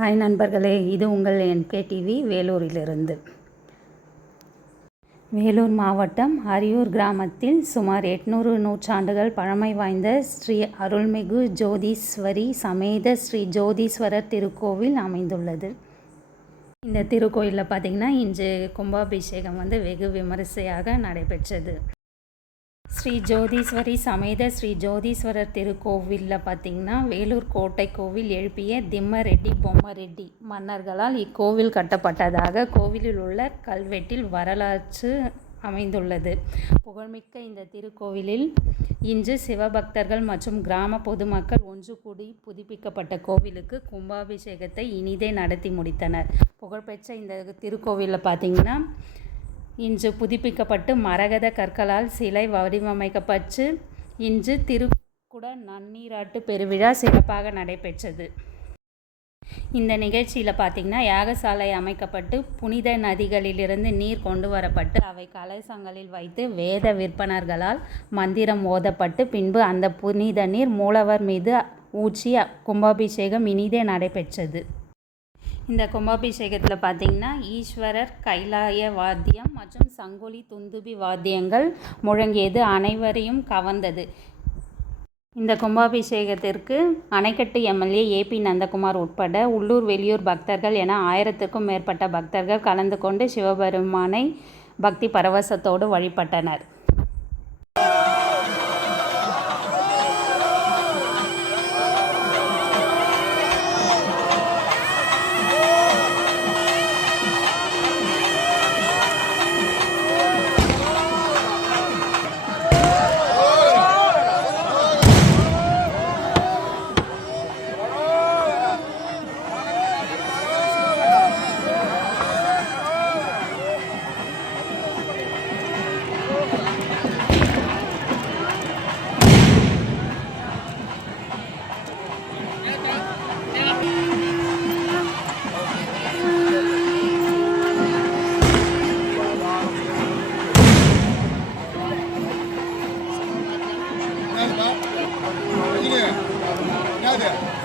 Hi நண்பர்களே இது உங்கள் என்கே டிவி வேலூரிலிருந்து. வேலூர் மாவட்டம் அரியூர் கிராமத்தில் சுமார் எட்நூறு நூற்றாண்டுகள் பழமை வாய்ந்த ஸ்ரீ அருள்மிகு ஜோதீஸ்வரி சமேத ஸ்ரீ ஜோதீஸ்வரர் திருக்கோவில் அமைந்துள்ளது. இந்த திருக்கோயிலில் பார்த்திங்கன்னா இன்று கும்பாபிஷேகம் வந்து வெகு விமரிசையாக நடைபெற்றது. ஸ்ரீ ஜோதீஸ்வரி சமேத ஸ்ரீ ஜோதீஸ்வரர் திருக்கோவிலில் பார்த்திங்கன்னா வேலூர் கோட்டை கோவில் எழுப்பிய திம்மரெட்டி பொம்மரெட்டி மன்னர்களால் இக்கோவில் கட்டப்பட்டதாக கோவிலில் உள்ள கல்வெட்டில் வரலாற்று அமைந்துள்ளது. புகழ்மிக்க இந்த திருக்கோவிலில் இன்று சிவபக்தர்கள் மற்றும் கிராம பொதுமக்கள் ஒன்று கூடி புதுப்பிக்கப்பட்ட கோவிலுக்கு கும்பாபிஷேகத்தை இனிதே நடத்தி முடித்தனர். புகழ்பெற்ற இந்த திருக்கோவிலில் பார்த்திங்கன்னா இன்று புதுப்பிக்கப்பட்டு மரகத கற்களால் சிலை வடிவமைக்கப்பட்டு இன்று திருக்குட நன்னீராட்டு பெருவிழா சிறப்பாக நடைபெற்றது. இந்த நிகழ்ச்சியில் பார்த்திங்கன்னா யாகசாலை அமைக்கப்பட்டு புனித நதிகளிலிருந்து நீர் கொண்டு வரப்பட்டு அவை கலசங்களில் வைத்து வேத விற்பனர்களால் மந்திரம் ஓதப்பட்டு பின்பு அந்த புனித நீர் மூலவர் மீது ஊற்றி கும்பாபிஷேகம் இனிதே நடைபெற்றது. இந்த கும்பாபிஷேகத்தில் பார்த்திங்கன்னா ஈஸ்வரர் கைலாய வாத்தியம் மற்றும் சங்கொலி துந்துபி வாத்தியங்கள் முழங்கியது அனைவரையும் கவர்ந்தது. இந்த கும்பாபிஷேகத்திற்கு அணைக்கட்டு எம்எல்ஏ ஏபி நந்தகுமார் உட்பட உள்ளூர் வெளியூர் பக்தர்கள் என ஆயிரத்துக்கும் மேற்பட்ட பக்தர்கள் கலந்து கொண்டு சிவபெருமானை பக்தி பரவசத்தோடு வழிபட்டனர். Amen.